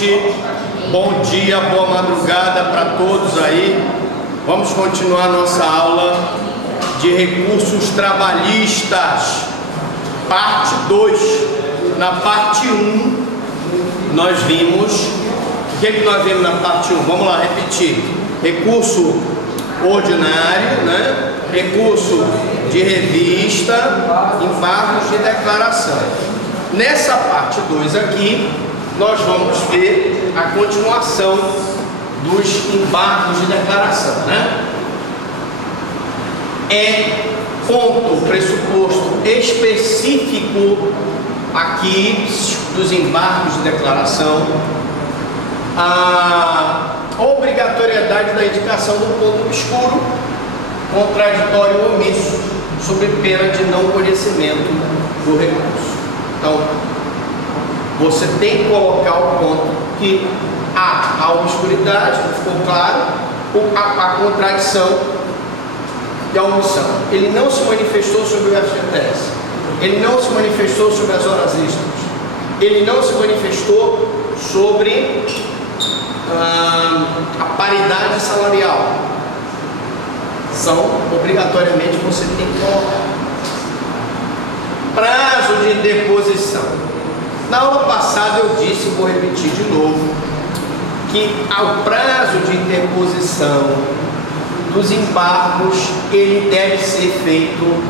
noite, bom dia, boa madrugada para todos aí. Vamos continuar nossa aula de recursos trabalhistas, parte 2. Na parte 1, nós vimos, o que nós vimos na parte 1? Vamos lá, repetir. Recurso ordinário, né? Recurso de revista, embargos de declaração. Nessa parte 2 aqui, nós vamos ver a continuação dos embargos de declaração, né? É ponto, pressuposto específico aqui dos embargos de declaração a obrigatoriedade da indicação do ponto obscuro, contraditório ou omisso, sob pena de não conhecimento do recurso. Então, você tem que colocar o ponto que há a obscuridade, ficou claro, a contradição e a omissão. Ele não se manifestou sobre o FGTS, ele não se manifestou sobre as horas extras, ele não se manifestou sobre a paridade salarial. São, obrigatoriamente, você tem que colocar. Prazo de interposição. Na aula passada eu disse, vou repetir de novo, que o prazo de interposição dos embargos, ele deve ser feito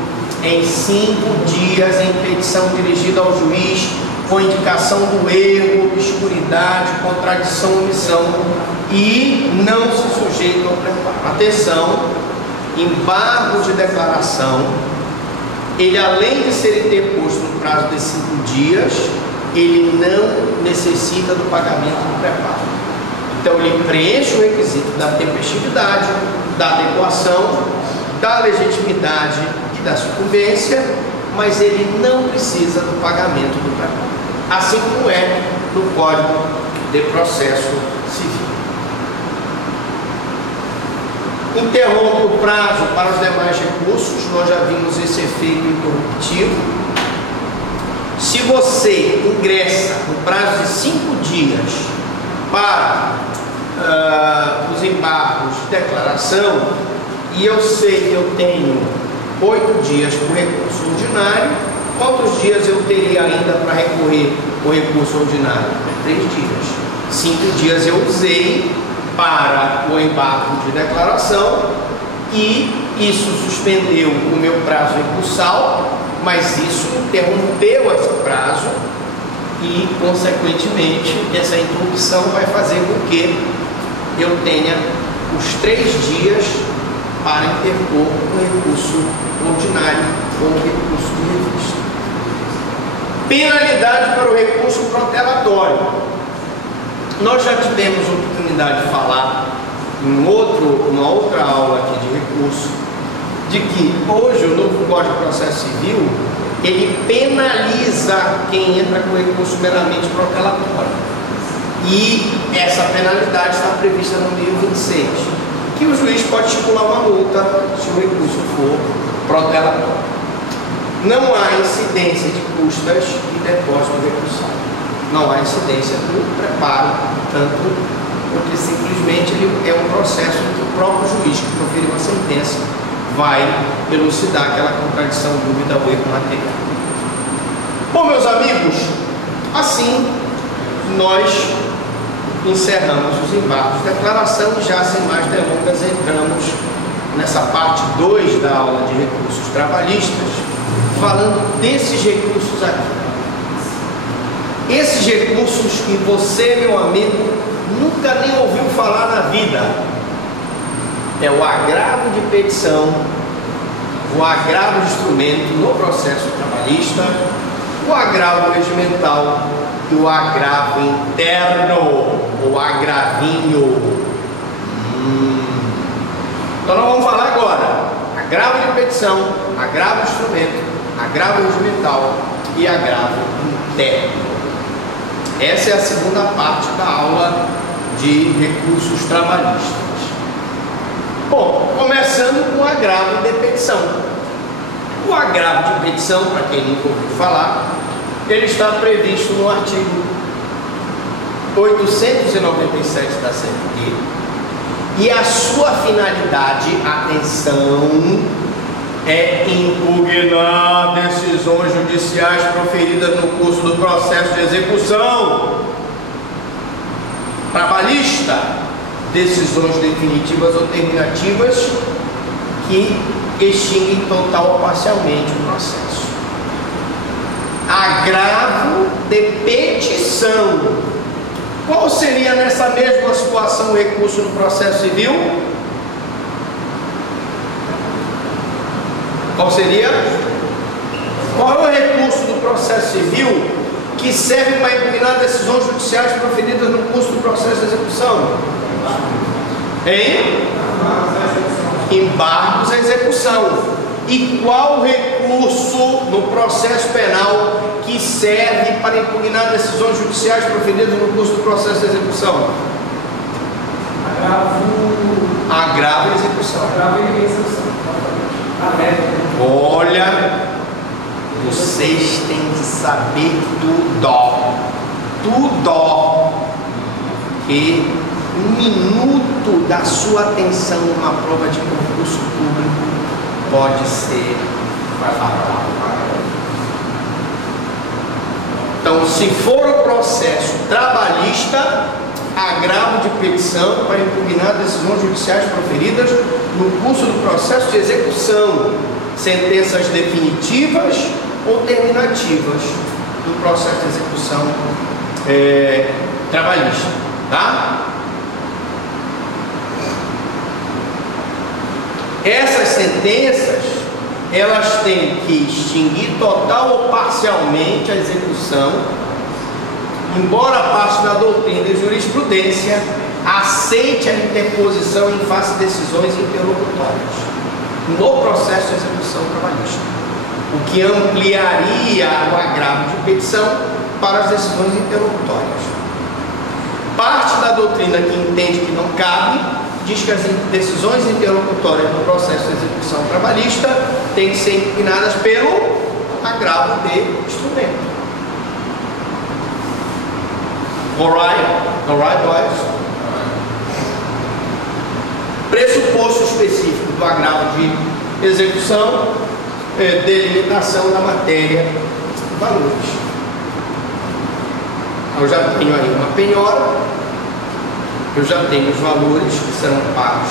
em 5 dias em petição dirigida ao juiz, com indicação do erro, obscuridade, contradição, omissão, e não se sujeita ao preparo. Atenção, embargo de declaração, ele além de ser interposto no prazo de 5 dias, ele não necessita do pagamento do preparo. Então ele preenche o requisito da tempestividade, da adequação, da legitimidade e da sucumbência, mas ele não precisa do pagamento do preparo. Assim como é no Código de Processo Civil. Interrompe o prazo para os demais recursos, nós já vimos esse efeito interruptivo. Se você ingressa no prazo de 5 dias para os embargos de declaração, e eu sei que eu tenho 8 dias para o recurso ordinário, quantos dias eu teria ainda para recorrer ao recurso ordinário? 3 dias. 5 dias eu usei para o embargo de declaração e isso suspendeu o meu prazo recursal, mas isso interrompeu esse prazo e, consequentemente, essa interrupção vai fazer com que eu tenha os 3 dias para interpor o recurso ordinário ou o recurso de revista. Penalidade para o recurso protelatório. Nós já tivemos a oportunidade de falar em uma outra aula aqui de recurso, de que hoje o novo Código de Processo Civil, ele penaliza quem entra com recurso meramente protelatório. E essa penalidade está prevista no 1026, que o juiz pode estipular uma multa se o recurso for protelatório. Não há incidência de custas e depósito recursal. Não há incidência do preparo, tanto porque simplesmente ele é um processo que o próprio juiz que proferiu a sentença vai elucidar aquela contradição, dúvida ou erro material. Bom, meus amigos, assim nós encerramos os embargos de declaração e já sem mais delongas entramos nessa parte 2 da aula de recursos trabalhistas, falando desses recursos aqui. Esses recursos que você, meu amigo, nunca nem ouviu falar na vida. É o agravo de petição, o agravo de instrumento no processo trabalhista, o agravo regimental e o agravo interno, o agravinho. Então nós vamos falar agora: agravo de petição, agravo de instrumento, agravo regimental e agravo interno. Essa é a segunda parte da aula de recursos trabalhistas. Bom, começando com o agravo de petição. O agravo de petição, para quem nunca ouviu falar, ele está previsto no artigo 897 da CLT, e a sua finalidade, atenção, é impugnar decisões judiciais proferidas no curso do processo de execução trabalhista, decisões definitivas ou terminativas que extinguem total ou parcialmente o processo. Agravo de petição. Qual seria nessa mesma situação o recurso no processo civil? Qual seria? Qual é o recurso do processo civil que serve para impugnar decisões judiciais proferidas no curso do processo de execução? Hein? Embargos à execução. E qual recurso no processo penal que serve para impugnar decisões judiciais proferidas no curso do processo de execução? Agravo e execução. Olha, vocês têm que saber tudo, que um minuto da sua atenção numa prova de concurso público pode ser fatal. Então, se for o processo trabalhista, agravo de petição para impugnar decisões judiciais proferidas no curso do processo de execução, sentenças definitivas ou terminativas do processo de execução trabalhista, tá? Essas sentenças, elas têm que extinguir total ou parcialmente a execução, embora a parte da doutrina e jurisprudência aceite a interposição em face de decisões interlocutórias no processo de execução trabalhista, o que ampliaria o agravo de petição para as decisões interlocutórias. Parte da doutrina que entende que não cabe diz que as decisões interlocutórias no processo de execução trabalhista têm que ser impugnadas pelo agravo de instrumento. Alright, boys? Pressuposto específico do agravo de execução, delimitação da matéria, valores. Eu já tenho aí uma penhora, eu já tenho os valores que serão pagos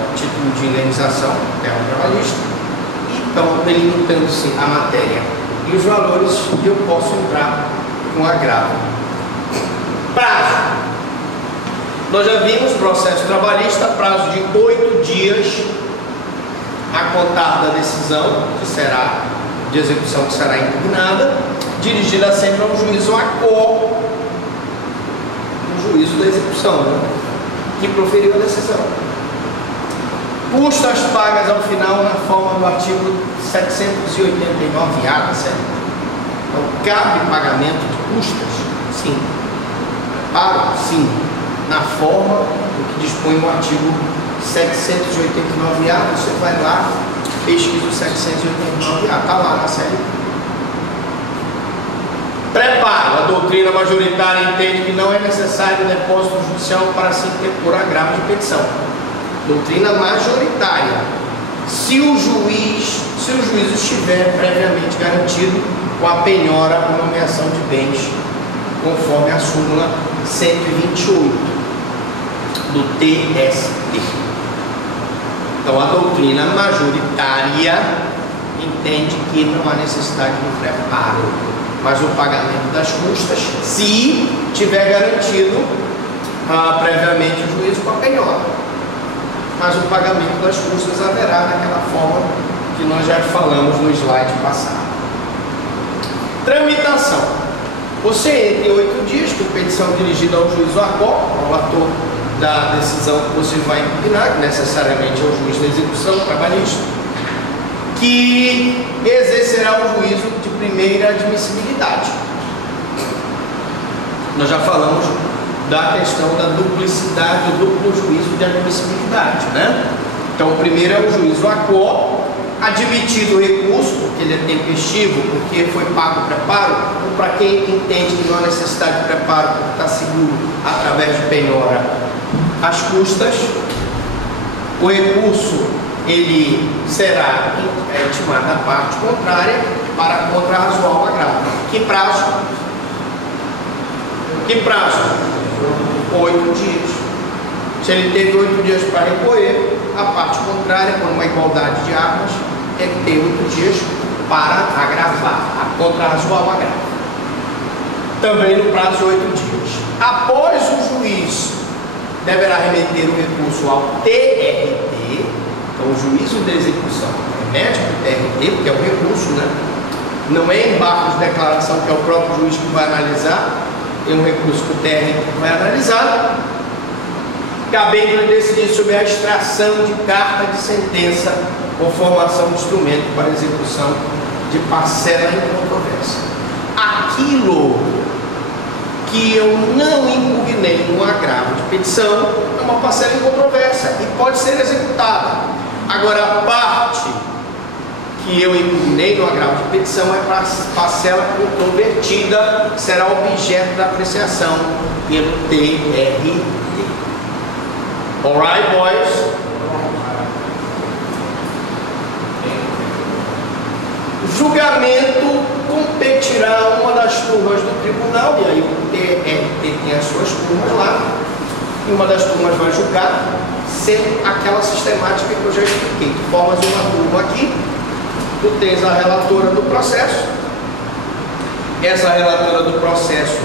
a título de indenização, terra trabalhista, e então, delimitando-se a matéria e os valores, eu posso entrar com agravo. Prazo. Nós já vimos processo trabalhista, prazo de 8 dias a contar da decisão de execução que será impugnada, dirigida sempre ao juízo ACO, o juízo da execução, né, que proferiu a decisão. Custas pagas ao final na forma do artigo 789-A, certo? Então, cabe pagamento de custas? Sim. Pago? Sim. Na forma do que dispõe o artigo 789-A, você vai lá, pesquisa o 789-A, está lá na série. Preparo. A doutrina majoritária entende que não é necessário o depósito judicial para se interpor agravo de petição. Doutrina majoritária. Se o juiz estiver previamente garantido com a penhora ou nomeação de bens, conforme a súmula 128 do TST. Então a doutrina majoritária entende que não há necessidade do preparo, mas o pagamento das custas, se tiver garantido previamente o juízo com a penhora. Mas o pagamento das custas haverá naquela forma que nós já falamos no slide passado. Tramitação. Você, entre 8 dias, com petição dirigida ao juízo ACO, ao ator da decisão que você vai impugnar, que necessariamente é o juiz da execução trabalhista, que exercerá o juízo de primeira admissibilidade. Nós já falamos da questão da duplicidade, do duplo juízo de admissibilidade, né? Então, o primeiro é o juízo ACO, admitido o recurso, porque ele é tempestivo, porque foi pago o preparo, para quem entende que não há necessidade de preparo porque está seguro através de penhora, as custas. O recurso ele será intimado à parte contrária para contrarrazoar o agravo. Que prazo? Que prazo? 8 dias. Se ele teve 8 dias para recorrer, a parte contrária, por uma igualdade de armas, tem que ter 8 dias para agravar, a contrarrazoar o agravo. Também no prazo de 8 dias. Após o juiz deverá remeter o recurso ao TRT, então o juízo de execução remete ao TRT, porque é um recurso, né? Não é embargo de declaração, que é o próprio juiz que vai analisar, tem um recurso que o TRT vai analisar, cabendo decidir sobre a extração de carta de sentença ou formação de instrumento para execução de parcela em controvérsia. Aquilo que eu não impugnei no agravo de petição é uma parcela em controvérsia e pode ser executada. Agora, a parte que eu impugnei no agravo de petição é parcela controvertida, será objeto da apreciação pelo TRT. Alright, boys? Julgamento competirá a uma das turmas do tribunal, e aí o TRT tem as suas turmas lá, e uma das turmas vai julgar, sendo aquela sistemática que eu já expliquei. Tu formas uma turma aqui, tu tens a relatora do processo, essa relatora do processo,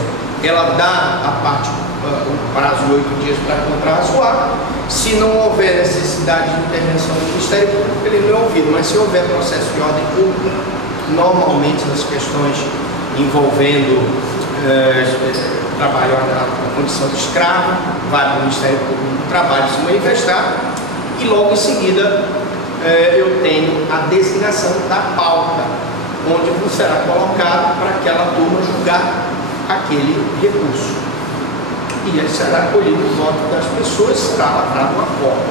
ela dá a parte, o prazo de 8 dias para contrarrazoar. Se não houver necessidade de intervenção do Ministério Público, ele não é ouvido, mas se houver processo de ordem pública, normalmente nas questões envolvendo trabalho na condição de escravo, vai para o Ministério Público do Trabalho se manifestar, e logo em seguida eu tenho a designação da pauta, onde será colocado para aquela turma julgar aquele recurso. E aí será acolhido o voto das pessoas, será lavrado uma forma.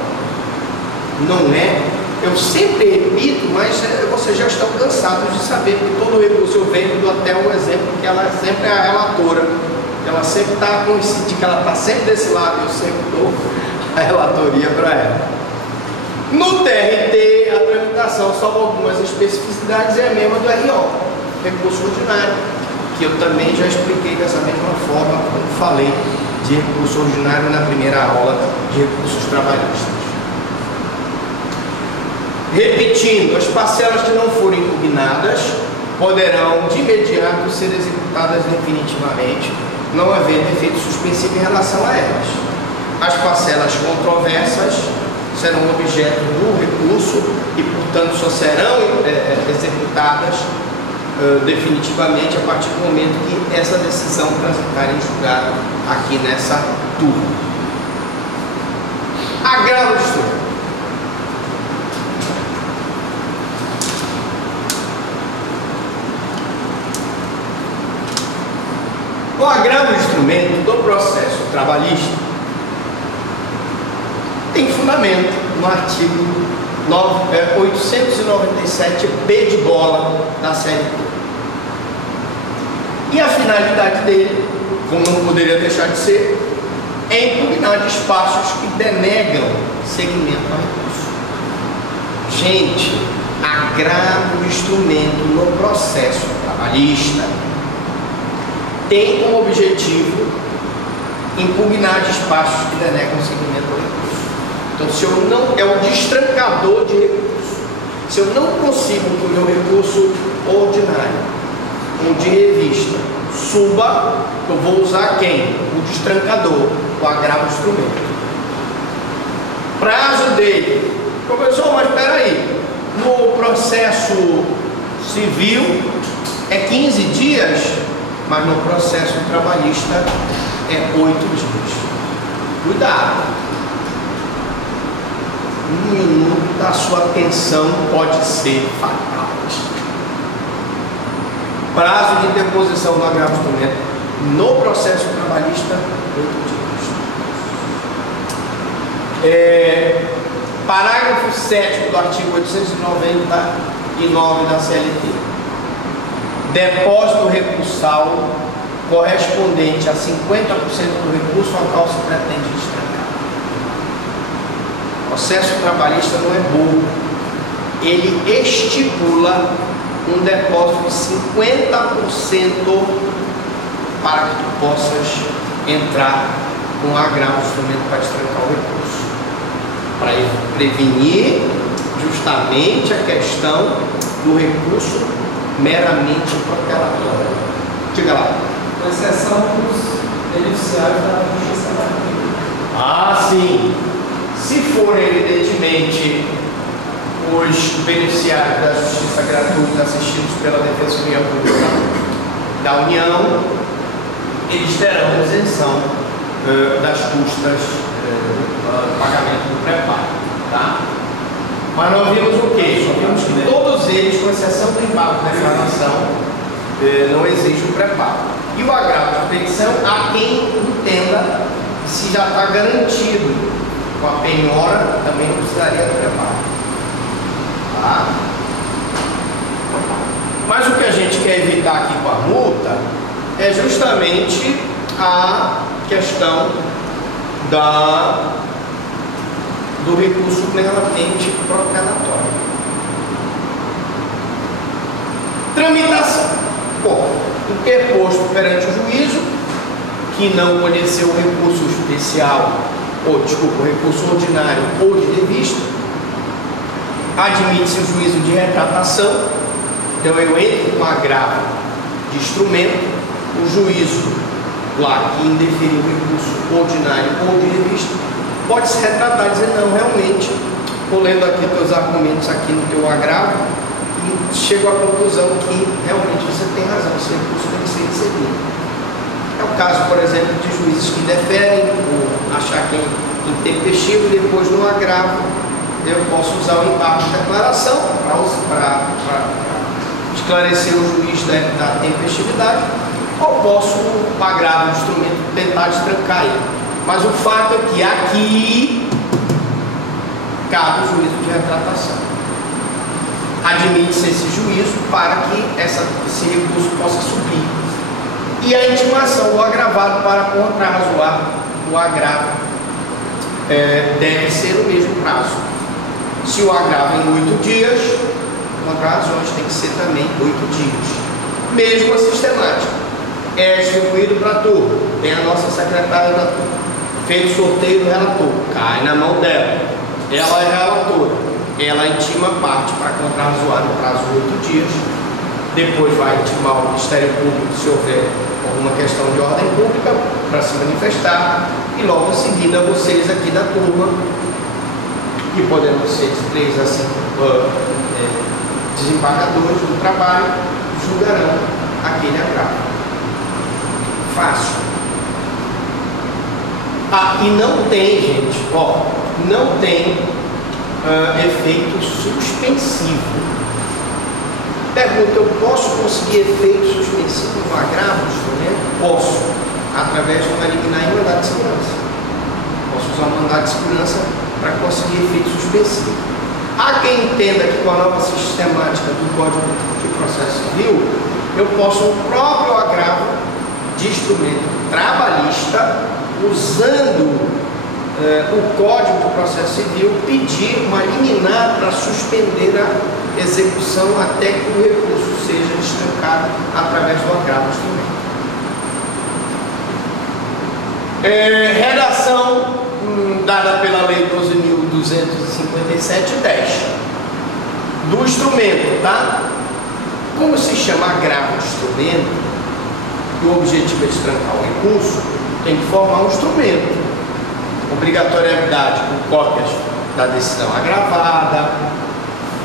Não é? Eu sempre repito, mas vocês já estão cansados de saber que todo recurso eu venho do até um exemplo, que ela sempre é a relatora. Ela sempre está coincidindo, que ela está sempre desse lado, eu sempre dou a relatoria para ela. No TRT, a tramitação, salvo algumas especificidades, é a mesma do RO, recurso ordinário, que eu também já expliquei dessa mesma forma, como falei, de recurso ordinário na primeira aula de recursos trabalhistas. Repetindo, as parcelas que não forem impugnadas poderão de imediato ser executadas definitivamente, não havendo efeito suspensivo em relação a elas. As parcelas controversas serão objeto do recurso e, portanto, só serão executadas definitivamente a partir do momento que essa decisão transitar em julgado aqui nessa turma. Agravo de instrumento. O agravo de instrumento do processo trabalhista tem fundamento no artigo 897b de bola da CLT. E a finalidade dele, como não poderia deixar de ser, é impugnar despachos que denegam seguimento ao recurso. Gente, agravo de instrumento no processo trabalhista tem como objetivo impugnar despachos que denegam seguimento ao recurso. Então, se eu não, é um destrancador de recurso. Se eu não consigo que o meu recurso ordinário ou de revista suba, eu vou usar quem? O destrancador, o agravo de instrumento. Prazo dele, professor, mas espera aí, no processo civil é 15 dias, mas no processo trabalhista é 8 dias. Cuidado! Um minuto da sua atenção pode ser fatal. Prazo de interposição do agravo de instrumento no processo trabalhista, 8 dias. Parágrafo 7º do artigo 899 da CLT. depósito recursal correspondente a 50% do recurso ao qual se pretende destrancar. O processo trabalhista não é bobo. Ele estipula um depósito de 50% para que tu possas entrar com um agravo instrumento para destrancar o recurso, para prevenir justamente a questão do recurso meramente protelatório. Diga lá. Com exceção dos beneficiários da justiça gratuita. Ah, sim. Se for evidentemente os beneficiários da justiça gratuita assistidos pela Defensoria Pública da União, eles terão isenção das custas do pagamento do pré-pago, tá? Mas nós vimos o quê? Nós vimos que todos eles, com exceção do embargo da declaração, não exige o pré-pago. E o agravo de petição, há quem entenda que se já está garantido com a penhora, também não precisaria do pré-pago. Tá? Mas o que a gente quer evitar aqui com a multa é justamente a questão do recurso meramente protelatório. Tramitação. Bom, interposto perante o juízo, que não conheceu o recurso especial, o recurso ordinário ou de revista, admite-se o juízo de retratação. Então eu entro com agravo de instrumento, o juízo lá que indeferiu o recurso ordinário ou de revista pode se retratar e dizer: não, realmente, estou lendo aqui teus argumentos aqui no teu agravo e chego à conclusão que realmente você tem razão, esse recurso tem que ser recebido. É o caso, por exemplo, de juízes que deferem ou achar que é intempestivo, e depois no agravo eu posso usar o embargo de declaração para esclarecer o juiz da tempestividade, ou posso, o agravo do instrumento, tentar destrancar ele. Mas o fato é que aqui cabe o juízo de retratação. Admite-se esse juízo para que esse recurso possa subir. E a intimação do agravado para contrarrazoar o agravo deve ser o mesmo prazo. Se o agravo em 8 dias, contrarrazões tem que ser também 8 dias. Mesmo a sistemática. É distribuído para a turma. Tem a nossa secretária da turma. Feito sorteio do relator. Cai na mão dela. Ela é relatora. Ela intima a parte para contrarrazoar no prazo de 8 dias. Depois vai intimar o Ministério Público se houver alguma questão de ordem pública para se manifestar. E logo em seguida vocês aqui da turma, que podem ser 3 a 5 desembargadores do trabalho, julgarão aquele agravo. Fácil. E não tem, gente, não tem efeito suspensivo. Pergunta: eu posso conseguir efeito suspensivo no agravo do instrumento? Posso, através de uma liminar e mandado de segurança. Posso usar um mandado de segurança para conseguir efeito suspensivo. Há quem entenda que com a nova sistemática do Código de Processo Civil, eu posso o próprio agravo de instrumento trabalhista, usando o Código de Processo Civil, pedir uma liminar para suspender a execução até que o recurso seja destrancado através do agravo do instrumento. Redação dada pela Lei 12.257/10 do instrumento, tá? Como se chama agravo de instrumento, e o objetivo é destrancar o recurso, tem que formar um instrumento. Obrigatoriedade com cópias da decisão agravada,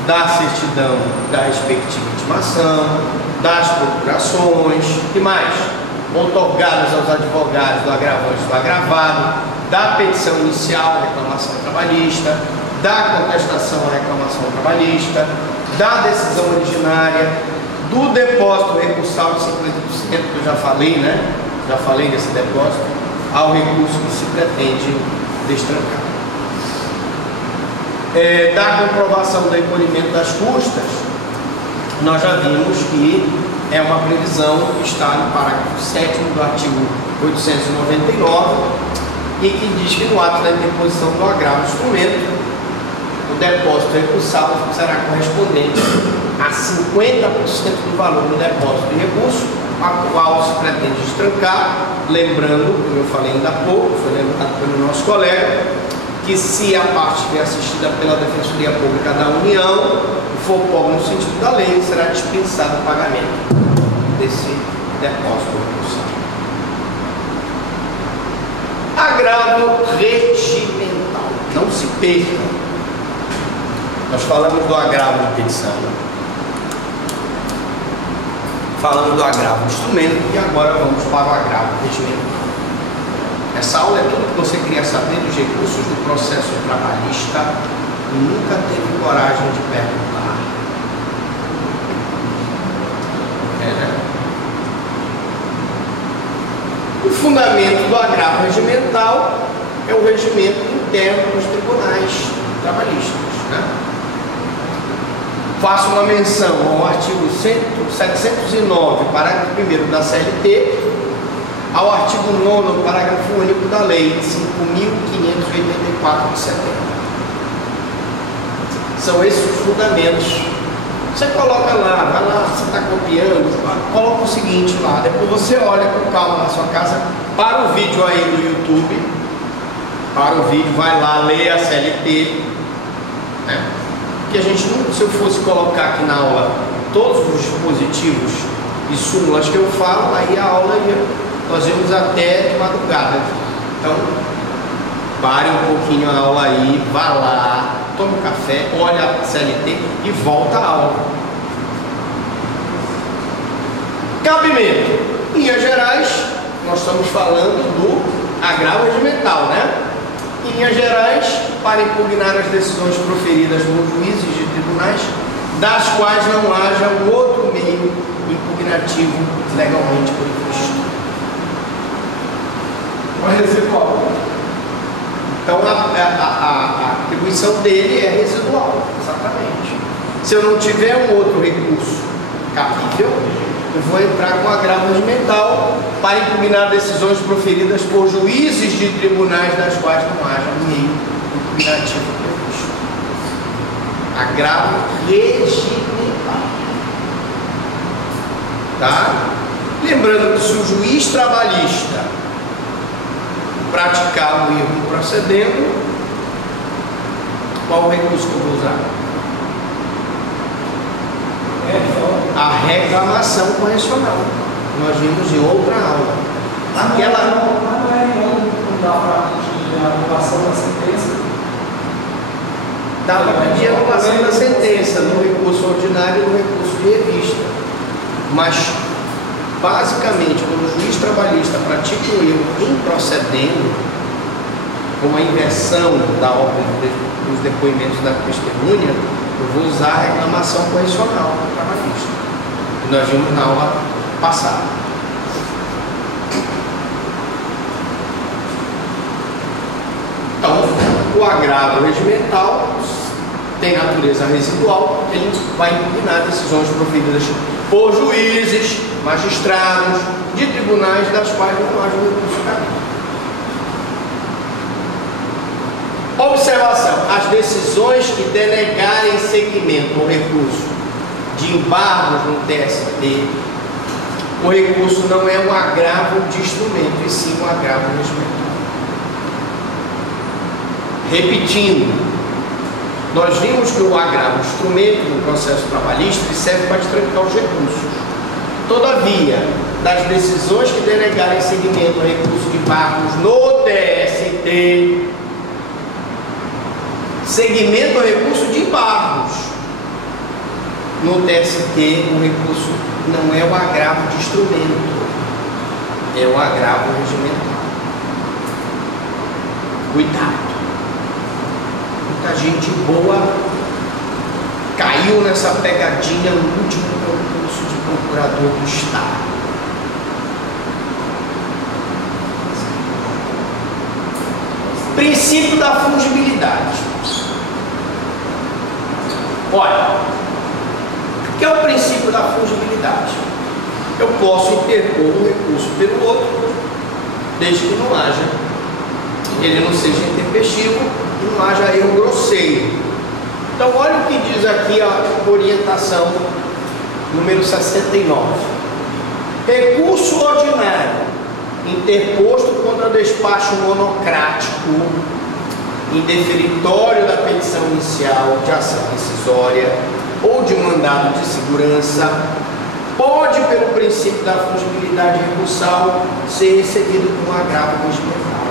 da certidão da respectiva intimação, das procurações, e mais, outorgadas aos advogados do agravante do agravado, da petição inicial à reclamação trabalhista, da contestação à reclamação trabalhista, da decisão originária, do depósito recursal de 50%, que eu já falei, né? Já falei desse depósito, ao recurso que se pretende destrancar. Da comprovação do recolhimento das custas, nós já vimos que é uma previsão que está no parágrafo 7º do artigo 899 e que diz que no ato da interposição do agravo do instrumento, o depósito recursável será correspondente a 50% do valor do depósito de recurso, a qual se pretende destrancar, lembrando, como eu falei ainda há pouco, foi lembrado pelo nosso colega, que se a parte estiver assistida pela Defensoria Pública da União, for pobre no sentido da lei, será dispensado o pagamento desse depósito recursável. Agravo regimental. Não se perca. Nós falamos do agravo de petição, falamos do agravo de instrumento e agora vamos para o agravo regimental. Essa aula é tudo que você queria saber dos recursos do processo trabalhista e nunca teve coragem de perguntar. O fundamento do agravo regimental é o regimento interno dos tribunais trabalhistas, né? Faço uma menção ao artigo 709, parágrafo 1º da CLT, ao artigo 9º, parágrafo único da Lei 5.584 de 70. São esses os fundamentos. Você coloca lá, vai lá, você está copiando, coloca o seguinte lá, depois você olha com calma na sua casa, para o vídeo aí do YouTube, para o vídeo, vai lá, lê a CLT, né? Que a gente não, se eu fosse colocar aqui na aula todos os dispositivos e súmulas que eu falo, aí a aula nós íamos até de madrugada. Então, pare um pouquinho a aula aí, vá lá, tome um café, olha a CLT e volta à aula. Cabimento. Em linhas gerais, nós estamos falando do agravo regimental, né? Em linhas gerais, para impugnar as decisões proferidas por juízes de tribunais, das quais não haja um outro meio impugnativo legalmente previsto. Mas residual. Então a atribuição dele é residual, exatamente. Se eu não tiver um outro recurso cabível, eu vou entrar com agravo regimental para impugnar decisões proferidas por juízes de tribunais das quais não haja um meio impugnativo previsto. Agravo regimental. Tá? Lembrando que se o juiz trabalhista praticar o erro procedendo, qual o recurso que eu vou usar? A reclamação correcional. Nós vimos em outra aula. Aquela não é em da parte de anulação da sentença. Dá para pedir a anulação da sentença no recurso ordinário e no recurso de revista. Mas, basicamente, quando o juiz trabalhista pratica um erro improcedendo, como a inversão da ordem dos depoimentos da testemunha, eu vou usar a reclamação correcional trabalhista, que nós vimos na aula passada. Então, o agravo regimental tem natureza residual, ele vai impugnar decisões proferidas por juízes, magistrados, de tribunais das quais não haja um recurso cabível. Observação: as decisões que denegarem seguimento ao recurso de embargos no TST, o recurso não é um agravo de instrumento, e sim um agravo regimental. Repetindo, nós vimos que o agravo instrumento no processo trabalhista serve para destrancar os recursos. Todavia, das decisões que denegarem seguimento ao recurso de embargos no TST, seguimento ao recurso de embargos no TST, o recurso não é o agravo de instrumento, é o agravo regimental. Cuidado. Muita gente boa caiu nessa pegadinha no último concurso de procurador do Estado. Princípio da fungibilidade. Olha, o que é o princípio da fungibilidade? eu posso interpor um recurso pelo outro, desde que não haja, ele não seja intempestivo e não haja erro grosseiro. Então, olha o que diz aqui a orientação número 69. Recurso ordinário interposto contra despacho monocrático indeferitório da petição inicial de ação rescisória ou de mandado de segurança pode, pelo princípio da fungibilidade recursal, ser recebido com agravo regimental.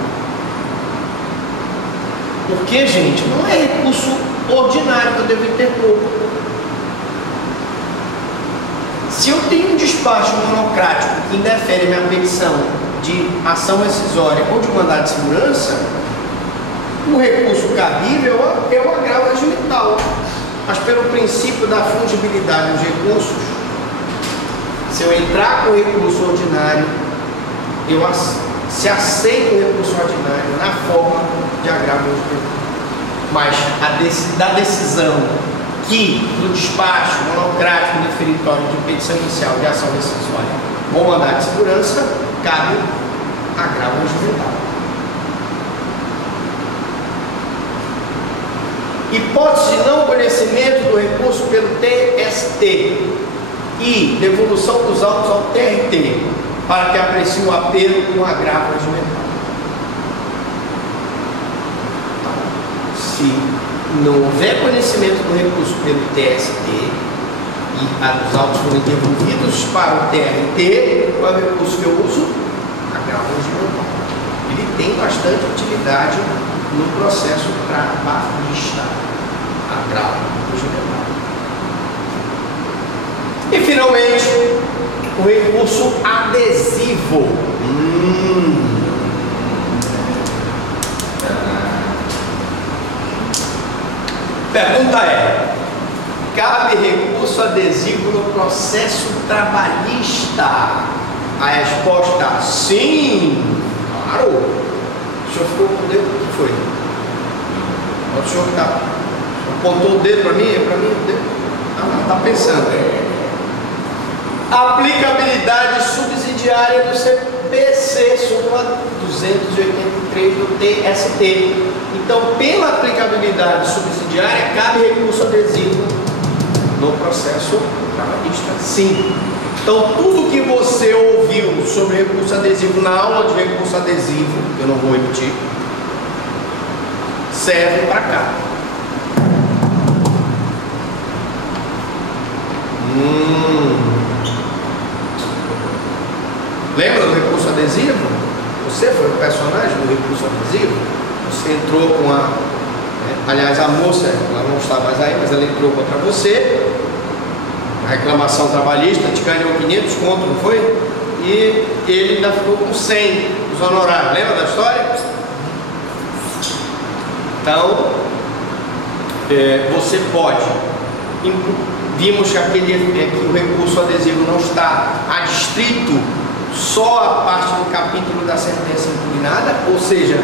Porque, gente, não é recurso ordinário que eu devo interpor. Se eu tenho um despacho monocrático que indefere minha petição de ação rescisória ou de mandado de segurança, o recurso cabível é o agravo regimental. Mas pelo princípio da fungibilidade dos recursos, se eu entrar com o recurso ordinário, se aceita o recurso ordinário na forma de agravo regimental. Mas da decisão que no despacho monocrático indeferitório de petição inicial de ação rescisória ou mandado de segurança, cabe agravo regimental. Hipótese de não conhecimento do recurso pelo TST e devolução dos autos ao TRT para que aprecie o apelo com agravo regimental. Se não houver conhecimento do recurso pelo TST e os autos forem devolvidos para o TRT, qual é o recurso que eu uso? Agravo regimental. Ele tem bastante utilidade no processo trabalhista. Agravo regimental. E finalmente, o recurso adesivo. Pergunta é: cabe recurso adesivo no processo trabalhista? A resposta: sim, claro. O senhor ficou com o dedo? O que foi? O senhor apontou o dedo para mim? É para mim o dedo? Está pensando. Aplicabilidade subsidiária do CPC, súmula 283 do TST. Então, pela aplicabilidade subsidiária, cabe recurso adesivo no processo trabalhista. Sim. Então, tudo que você ouviu sobre recurso adesivo na aula de recurso adesivo, eu não vou repetir, serve para cá. Lembra do recurso adesivo? Você foi o personagem do recurso adesivo? Você entrou com a... aliás, a moça, ela não está mais aí, mas ela entrou contra você. A reclamação trabalhista te ganhou 500 conto, não foi? E ele ainda ficou com 100 dos honorários. Lembra da história? Então, você pode... Vimos que o recurso adesivo não está adstrito só a parte do capítulo da sentença impugnada, ou seja,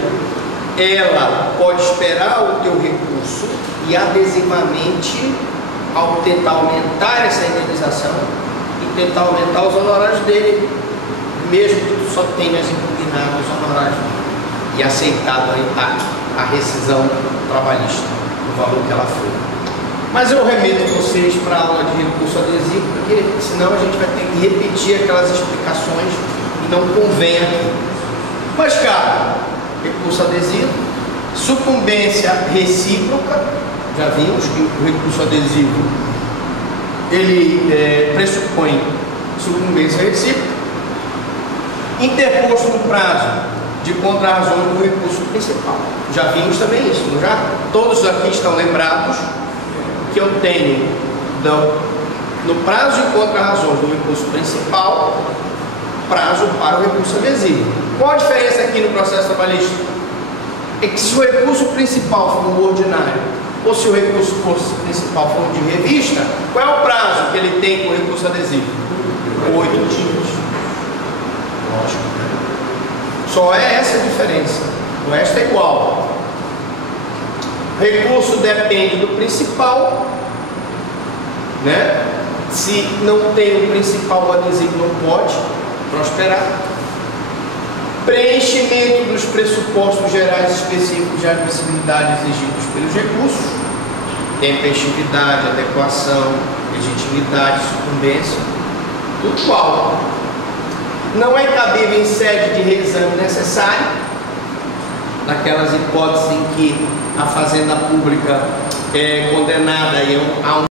ela pode esperar o teu recurso e adesivamente, ao tentar aumentar essa indenização e tentar aumentar os honorários dele, mesmo que tu só tenhas impugnado os honorários e aceitado a rescisão trabalhista, o valor que ela foi. Mas eu remeto vocês para a aula de recurso adesivo, porque senão a gente vai ter que repetir aquelas explicações e não convém aqui. Mas, cara, recurso adesivo, sucumbência recíproca, já vimos que o recurso adesivo ele pressupõe sucumbência recíproca, interposto no prazo de contrarrazões do recurso principal. Já vimos também isso, não já? Todos aqui estão lembrados que eu tenho no prazo de contrarrazões do recurso principal, prazo para o recurso adesivo. Qual a diferença aqui no processo trabalhista? É que se o recurso principal for um ordinário ou se o recurso principal for de revista, qual é o prazo que ele tem com o recurso adesivo? 8 dias. Lógico, né? Só é essa a diferença. O resto é igual. Recurso depende do principal, né? Se não tem o principal adesivo, não pode prosperar. Preenchimento dos pressupostos gerais específicos de admissibilidade exigidos pelos recursos, tempestividade, adequação, legitimidade, sucumbência, tudo igual. Não é cabível em sede de reexame necessário, naquelas hipóteses em que a fazenda pública é condenada a um